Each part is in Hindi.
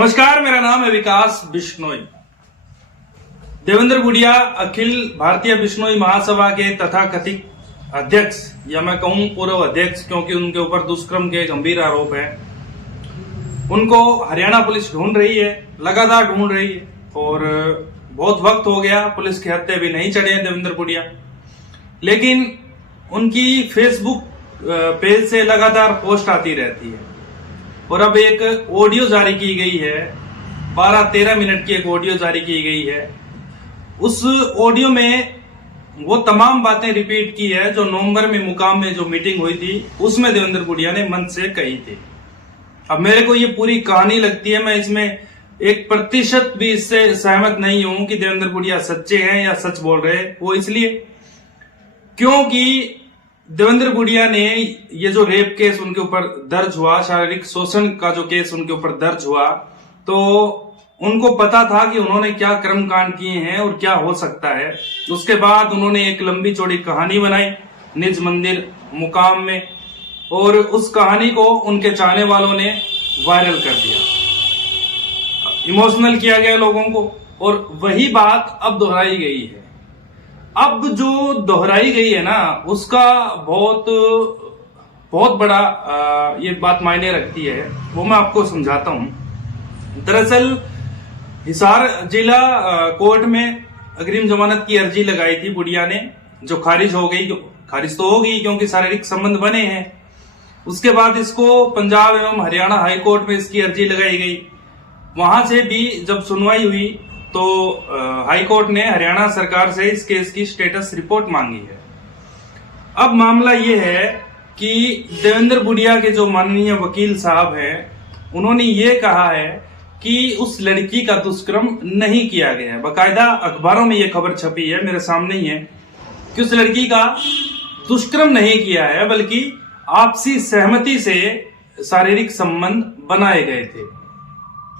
नमस्कार, मेरा नाम है विकास बिश्नोई। देवेंद्र गुड़िया अखिल भारतीय बिश्नोई महासभा के तथाकथित अध्यक्ष, या मैं कहूं पूर्व अध्यक्ष, क्योंकि उनके ऊपर दुष्कर्म के गंभीर आरोप है। उनको हरियाणा पुलिस ढूंढ रही है, लगातार ढूंढ रही है, और बहुत वक्त हो गया, पुलिस के हत्थे भी नहीं चढ़े हैं देवेंद्र गुड़िया। लेकिन उनकी फेसबुक पेज से लगातार पोस्ट आती रहती है, और अब एक ऑडियो जारी की गई है, 12-13 मिनट की एक ऑडियो जारी की गई है। उस ऑडियो में वो तमाम बातें रिपीट की है जो नवंबर में मुकाम में जो मीटिंग हुई थी उसमें देवेंद्र गुड़िया ने मंच से कही थी। अब मेरे को ये पूरी कहानी लगती है, मैं इसमें 1% भी इससे सहमत नहीं हूं कि देवेंद्र गुड़िया सच्चे हैं या सच बोल रहे हैं। वो इसलिए क्योंकि देवेंद्र गुड़िया ने ये जो रेप केस उनके ऊपर दर्ज हुआ, शारीरिक शोषण का जो केस उनके ऊपर दर्ज हुआ, तो उनको पता था कि उन्होंने क्या कर्मकांड किए हैं और क्या हो सकता है। उसके बाद उन्होंने एक लंबी चौड़ी कहानी बनाई निज मंदिर मुकाम में, और उस कहानी को उनके चाहने वालों ने वायरल कर दिया, इमोशनल किया गया लोगों को, और वही बात अब दोहराई गई है। अब जो दोहराई गई है ना, उसका बहुत बड़ा ये बात मायने रखती है, वो मैं आपको समझाता हूं। दरअसल हिसार जिला कोर्ट में अग्रिम जमानत की अर्जी लगाई थी गुड़िया ने, जो खारिज हो गई। खारिज तो हो गई क्योंकि शारीरिक संबंध बने हैं। उसके बाद इसको पंजाब एवं हरियाणा हाई कोर्ट में इसकी अर्जी लगाई गई। वहां से भी जब सुनवाई हुई तो हाई कोर्ट ने हरियाणा सरकार से इस केस की स्टेटस रिपोर्ट मांगी है। अब मामला ये है कि देवेंद्र गुड़िया के जो माननीय वकील साहब हैं, उन्होंने ये कहा है कि उस लड़की का दुष्कर्म नहीं किया गया है। बाकायदा अखबारों में ये खबर छपी है, मेरे सामने ही है, कि उस लड़की का दुष्कर्म नहीं किया है, बल्कि आपसी सहमति से शारीरिक संबंध बनाए गए थे।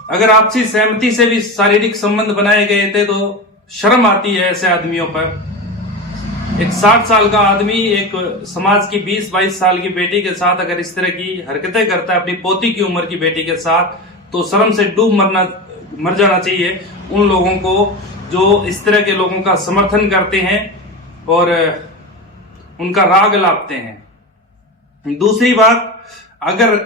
अगर आपसी सहमति से भी शारीरिक संबंध बनाए गए थे तो शर्म आती है ऐसे आदमियों पर। एक 60 साल का आदमी एक समाज की 20-22 साल की बेटी के साथ अगर इस तरह की हरकतें करता है, अपनी पोती की उम्र की बेटी के साथ, तो शर्म से डूब मर जाना चाहिए उन लोगों को जो इस तरह के लोगों का समर्थन करते हैं और उनका राग लापते हैं। दूसरी बात, अगर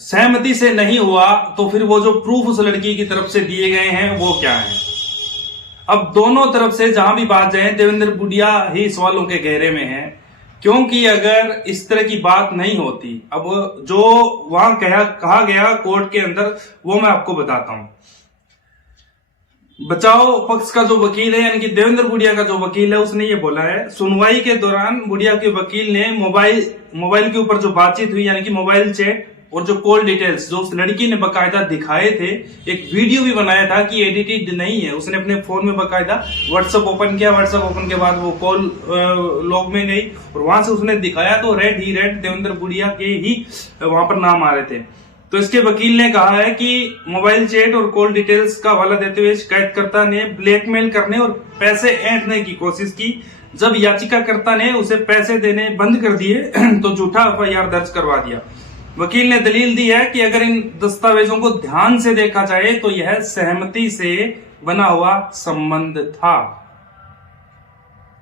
सहमति से नहीं हुआ तो फिर वो जो प्रूफ उस लड़की की तरफ से दिए गए हैं वो क्या है। अब दोनों तरफ से जहां भी बात जाए, देवेंद्र गुड़िया ही सवालों के घेरे में है, क्योंकि अगर इस तरह की बात नहीं होती, अब जो वहां कहा गया कोर्ट के अंदर, वो मैं आपको बताता हूं। बचाव पक्ष का जो वकील है, यानी कि देवेंद्र गुड़िया का जो वकील है, उसने ये बोला है, सुनवाई के दौरान गुड़िया के वकील ने मोबाइल के ऊपर जो बातचीत हुई, यानी कि मोबाइल चैट और जो कॉल डिटेल्स जो उस लड़की ने बकायदा दिखाए थे, एक वीडियो भी बनाया था कि एडिटेड नहीं है। उसने अपने फोन में बकायदा व्हाट्सएप ओपन किया, व्हाट्सएप ओपन के बाद वो कॉल लॉग में गई और वहां से उसने दिखाया तो रेड देवेंद्र गुड़िया के ही वहां पर नाम आ रहे थे। तो इसके वकील ने कहा है कि मोबाइल चैट और कॉल डिटेल्स का हवाला देते हुए शिकायतकर्ता ने ब्लैकमेल करने और पैसे ऐंठने की कोशिश की। जब याचिकाकर्ता ने उसे पैसे देने बंद कर दिए तो झूठा एफआईआर दर्ज करवा दिया। वकील ने दलील दी है कि अगर इन दस्तावेजों को ध्यान से देखा जाए तो यह सहमति से बना हुआ संबंध था,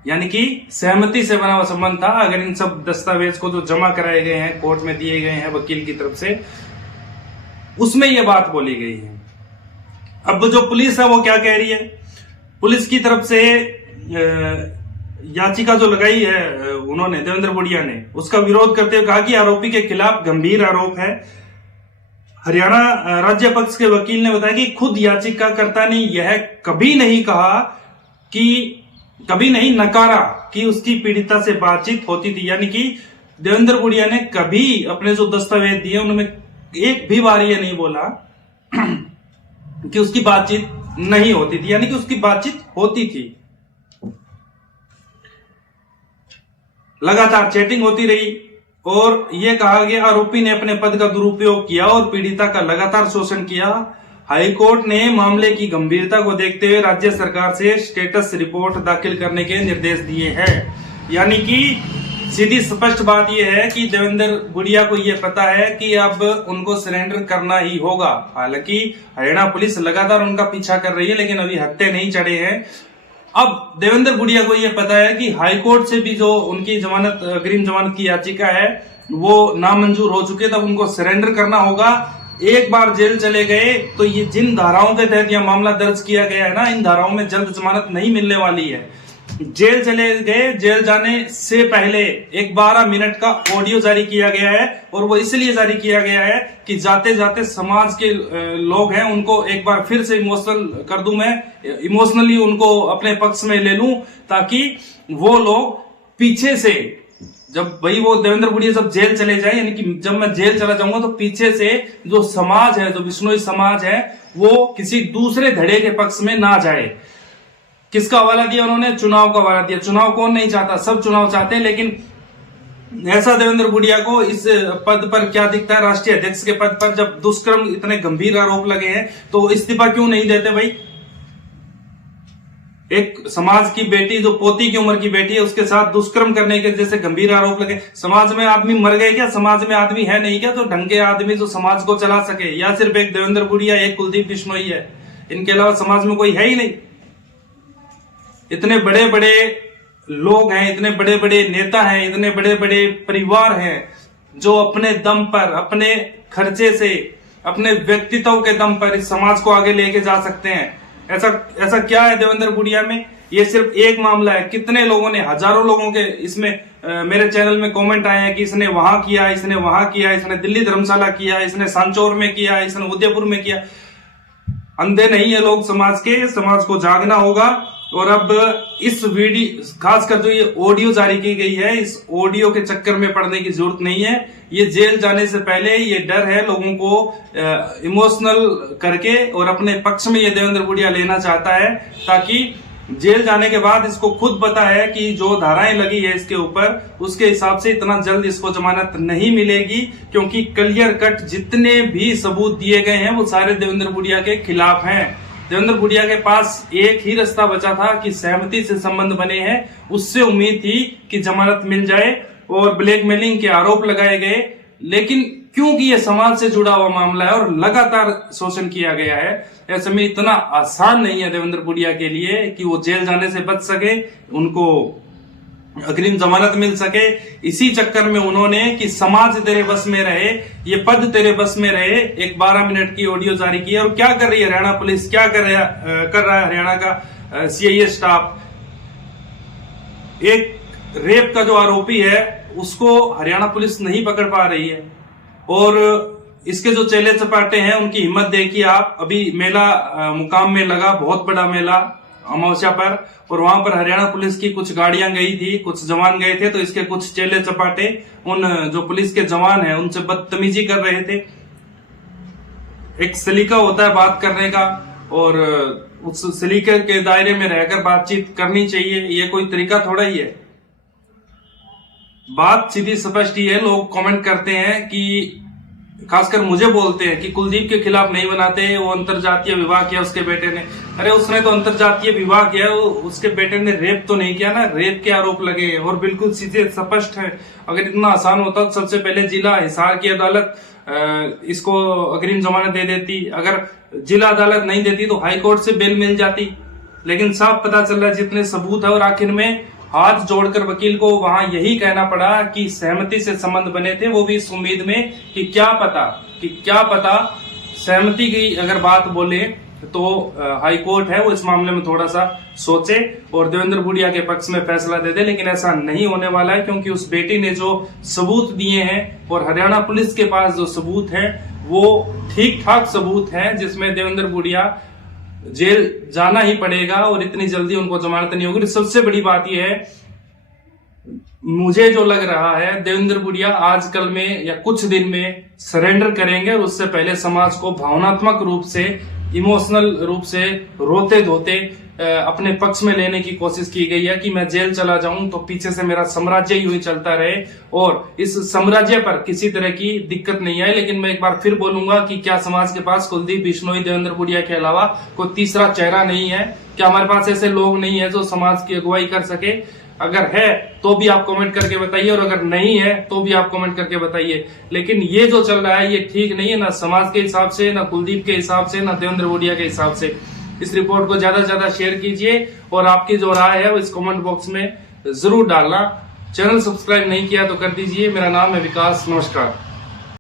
यानी कि सहमति से बना हुआ संबंध था। अगर इन सब दस्तावेज को जो जमा कराए गए हैं, कोर्ट में दिए गए हैं वकील की तरफ से, उसमें यह बात बोली गई है। अब जो पुलिस है वो क्या कह रही है? पुलिस की तरफ से याचिका जो लगाई है उन्होंने, देवेंद्र गुड़िया ने, उसका विरोध करते हुए कहा कि आरोपी के खिलाफ गंभीर आरोप है। हरियाणा राज्य पक्ष के वकील ने बताया कि खुद याचिकाकर्ता ने यह कभी नहीं कहा कि कभी नहीं नकारा कि उसकी पीड़िता से बातचीत होती थी, यानी कि देवेंद्र गुड़िया ने कभी अपने जो दस्तावेज दिए उनमें एक भी बार ये नहीं बोला कि उसकी बातचीत नहीं होती थी, यानी कि उसकी बातचीत होती थी। लगातार चैटिंग होती रही और यह कहा गया आरोपी ने अपने पद का दुरुपयोग किया और पीड़िता का लगातार शोषण किया। हाईकोर्ट ने मामले की गंभीरता को देखते हुए राज्य सरकार से स्टेटस रिपोर्ट दाखिल करने के निर्देश दिए हैं, यानी कि सीधी स्पष्ट बात यह है कि देवेंद्र गुड़िया को यह पता है कि अब उनको सरेंडर करना ही होगा। हालांकि हरियाणा पुलिस लगातार उनका पीछा कर रही है, लेकिन अभी हत्थे नहीं चढ़े हैं। अब देवेंद्र गुड़िया को यह पता है कि हाईकोर्ट से भी जो उनकी जमानत, अग्रिम जमानत की याचिका है वो नामंजूर हो चुके, तब उनको सरेंडर करना होगा। एक बार जेल चले गए तो ये जिन धाराओं के तहत यह मामला दर्ज किया गया है ना, इन धाराओं में जल्द जमानत नहीं मिलने वाली है। जेल चले गए, जेल जाने से पहले एक 12 मिनट का ऑडियो जारी किया गया है, और वो इसलिए जारी किया गया है कि जाते जाते समाज के लोग हैं उनको एक बार फिर से इमोशनल कर दूं, मैं इमोशनली उनको अपने पक्ष में ले लूं, ताकि वो लोग पीछे से, जब भाई वो देवेंद्र गुड़िया जब जेल चले जाए, यानी कि जब मैं जेल चला जाऊंगा तो पीछे से जो समाज है, जो बिश्नोई समाज है, वो किसी दूसरे धड़े के पक्ष में ना जाए। किसका हवाला दिया उन्होंने? चुनाव का हवाला दिया। चुनाव कौन नहीं चाहता? सब चुनाव चाहते हैं, लेकिन ऐसा देवेंद्र गुड़िया को इस पद पर क्या दिखता है, राष्ट्रीय अध्यक्ष के पद पर, जब दुष्कर्म इतने गंभीर आरोप लगे हैं तो इस्तीफा क्यों नहीं देते भाई? एक समाज की बेटी, जो पोती की उम्र की बेटी है, उसके साथ दुष्कर्म करने के जैसे गंभीर आरोप लगे। समाज में आदमी मर गए क्या? समाज में आदमी है नहीं क्या? तो ढंग के आदमी जो समाज को चला सके, या सिर्फ एक देवेंद्र गुड़िया, एक कुलदीप बिश्नोई है, इनके अलावा समाज में कोई है ही नहीं। इतने बड़े बड़े लोग हैं, इतने बड़े बड़े नेता हैं, इतने बड़े बड़े परिवार हैं जो अपने दम पर, अपने खर्चे से, अपने व्यक्तित्व के दम पर इस समाज को आगे लेके जा सकते हैं। ऐसा क्या है देवेंद्र गुड़िया में? ये सिर्फ एक मामला है। कितने लोगों ने, हजारों लोगों के इसमें मेरे चैनल में कमेंट आए हैं कि इसने वहां किया, इसने वहां किया, इसने दिल्ली धर्मशाला किया, इसने सांचौर में किया, इसने उदयपुर में किया। अंधे नहीं है लोग समाज के, समाज को जागना होगा। और अब इस वीडियो, खासकर जो ये ऑडियो जारी की गई है, इस ऑडियो के चक्कर में पड़ने की जरूरत नहीं है। ये जेल जाने से पहले ये डर है लोगों को इमोशनल करके, और अपने पक्ष में ये देवेंद्र गुड़िया लेना चाहता है, ताकि जेल जाने के बाद इसको खुद पता है कि जो धाराएं लगी है इसके ऊपर, उसके हिसाब से इतना जल्द इसको जमानत नहीं मिलेगी, क्योंकि क्लियर कट जितने भी सबूत दिए गए हैं वो सारे देवेंद्र गुड़िया के खिलाफ हैं। देवेंद्र गुड़िया के पास एक ही रास्ता बचा था कि सहमति से संबंध बने हैं, उससे उम्मीद थी कि जमानत मिल जाए, और ब्लैकमेलिंग के आरोप लगाए गए। लेकिन क्योंकि ये समाज से जुड़ा हुआ मामला है और लगातार शोषण किया गया है, ऐसे में इतना आसान नहीं है देवेंद्र गुड़िया के लिए कि वो जेल जाने से बच सके, उनको अग्रिम जमानत मिल सके। इसी चक्कर में उन्होंने कि समाज तेरे बस में रहे, ये पद तेरे बस में रहे, एक 12 मिनट की ऑडियो जारी की है। और क्या कर रही है हरियाणा पुलिस, क्या कर रहा है हरियाणा का सीआईए स्टाफ? एक रेप का जो आरोपी है उसको हरियाणा पुलिस नहीं पकड़ पा रही है, और इसके जो चेले चपाटे हैं उनकी हिम्मत देखिए आप। अभी मेला मुकाम में लगा, बहुत बड़ा मेला अमावस्या पर, और वहां पर हरियाणा पुलिस की कुछ गाड़ियां गई थी, कुछ जवान गए थे, तो इसके कुछ चेले चपाटे उन जो पुलिस के जवान हैं उनसे बदतमीजी कर रहे थे। एक सलीका होता है बात करने का, और उस सलीके के दायरे में रहकर बातचीत करनी चाहिए। ये कोई तरीका थोड़ा ही है। बात सीधी स्पष्ट ही है। लोग कमेंट करते हैं कि, खासकर मुझे बोलते हैं कि कुलदीप के खिलाफ नहीं बनाते, वो अंतरजातीय विवाह किया उसके बेटे ने। अरे उसने तो अंतरजातीय विवाह किया, उसके बेटे ने रेप तो नहीं किया ना, रेप के आरोप लगे और बिल्कुल सीधे स्पष्ट है। अगर इतना आसान होता तो सबसे पहले जिला हिसार की अदालत इसको अग्रिम जमानत दे देती। अगर जिला अदालत नहीं देती तो हाईकोर्ट से बेल मिल जाती। लेकिन साफ पता चल रहा है जितने सबूत है, और आखिर में हाथ जोड़कर वकील को वहां यही कहना पड़ा कि सहमति से संबंध बने थे, वो भी इस उम्मीद में कि क्या पता सहमति की अगर बात बोले तो हाई कोर्ट है वो इस मामले में थोड़ा सा सोचे और देवेंद्र गुड़िया के पक्ष में फैसला दे दे। लेकिन ऐसा नहीं होने वाला है, क्योंकि उस बेटी ने जो सबूत दिए हैं और हरियाणा पुलिस के पास जो सबूत है वो ठीक ठाक सबूत है, जिसमें देवेंद्र गुड़िया जेल जाना ही पड़ेगा और इतनी जल्दी उनको जमानत नहीं होगी। सबसे बड़ी बात यह है, मुझे जो लग रहा है देवेंद्र गुड़िया आजकल में या कुछ दिन में सरेंडर करेंगे, और उससे पहले समाज को भावनात्मक रूप से, इमोशनल रूप से रोते धोते अपने पक्ष में लेने की कोशिश की गई है कि मैं जेल चला जाऊं तो पीछे से मेरा साम्राज्य यूं ही चलता रहे और इस साम्राज्य पर किसी तरह की दिक्कत नहीं आए। लेकिन मैं एक बार फिर बोलूंगा कि क्या समाज के पास कुलदीप बिश्नोई, देवेंद्र गुड़िया के अलावा कोई तीसरा चेहरा नहीं है? क्या हमारे पास ऐसे लोग नहीं है जो समाज की अगुवाई कर सके? अगर है तो भी आप कमेंट करके बताइए, और अगर नहीं है तो भी आप कमेंट करके बताइए। लेकिन ये जो चल रहा है ये ठीक नहीं है, ना समाज के हिसाब से, ना कुलदीप के हिसाब से, ना देवेंद्र भोटिया के हिसाब से। इस रिपोर्ट को ज्यादा से ज्यादा शेयर कीजिए और आपकी जो राय है वो इस कमेंट बॉक्स में जरूर डालना। चैनल सब्सक्राइब नहीं किया तो कर दीजिए। मेरा नाम है विकास, नमस्कार।